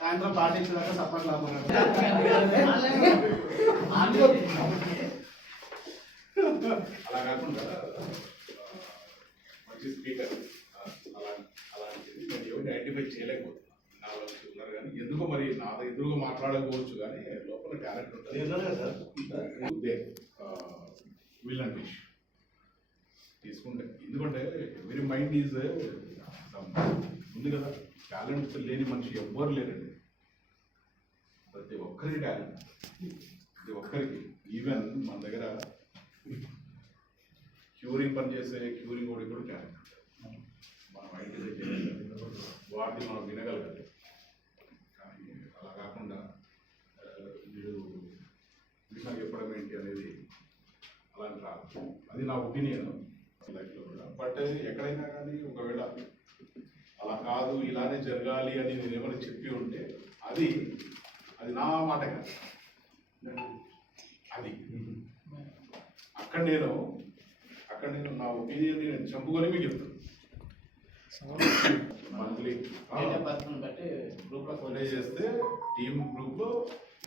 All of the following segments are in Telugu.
సాయంత్రం పాటించడానికి సపోర్ట్ లాభం అలా కాకుండా మంచి స్పీకర్ అలాంటిది నేను ఎవరిని ఐడెంటిఫై చేయలేకపోతున్నాను. నా వాళ్ళు ఉన్నారు కానీ ఎందుకో మరి నా ఎదురుగా మాట్లాడకపోవచ్చు కానీ లోపల టాలెంట్ ఉంటుంది. విలన్ ఫిష్ తీసుకుంటే ఎందుకంటే ఎవరి మైండ్ ఈజ్ ఉంది కదా, టాలెంట్ లేని మనిషి ఎవ్వరు లేరండి. ప్రతి ఒక్కరికి టాలెంట్, ప్రతి ఒక్కరికి. ఈవెన్ మన దగ్గర క్యూరింగ్ పని చేసే క్యూరింగ్ కూడా కూడా టాలెంట్ మనం ఐడెంటిఫై చేయలేదు, వాటిని మనం వినగలగాలి. కానీ అలా కాకుండా మీరు నాకు చెప్పడం ఏంటి అనేది అలాంటి రాదు. అది నా ఒపీనియన్ లైఫ్లో కూడా. బట్ ఎక్కడైనా కానీ ఒకవేళ అలా కాదు ఇలానే జరగాలి అని నేను ఏమైనా చెప్పి ఉంటే అది నా మాట కాదు. అది అక్కడ నేను నా ఒపీనియన్ నేను చంపుకొని మీకు చెప్తాను. మంత్లీ బట్టి గ్రూప్లో ఫోనే చేస్తే టీమ్ గ్రూప్లో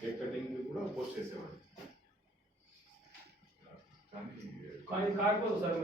కేక్ కటింగ్ కూడా పోస్ట్ చేసేవాడు. కానీ కాకపోదు సార్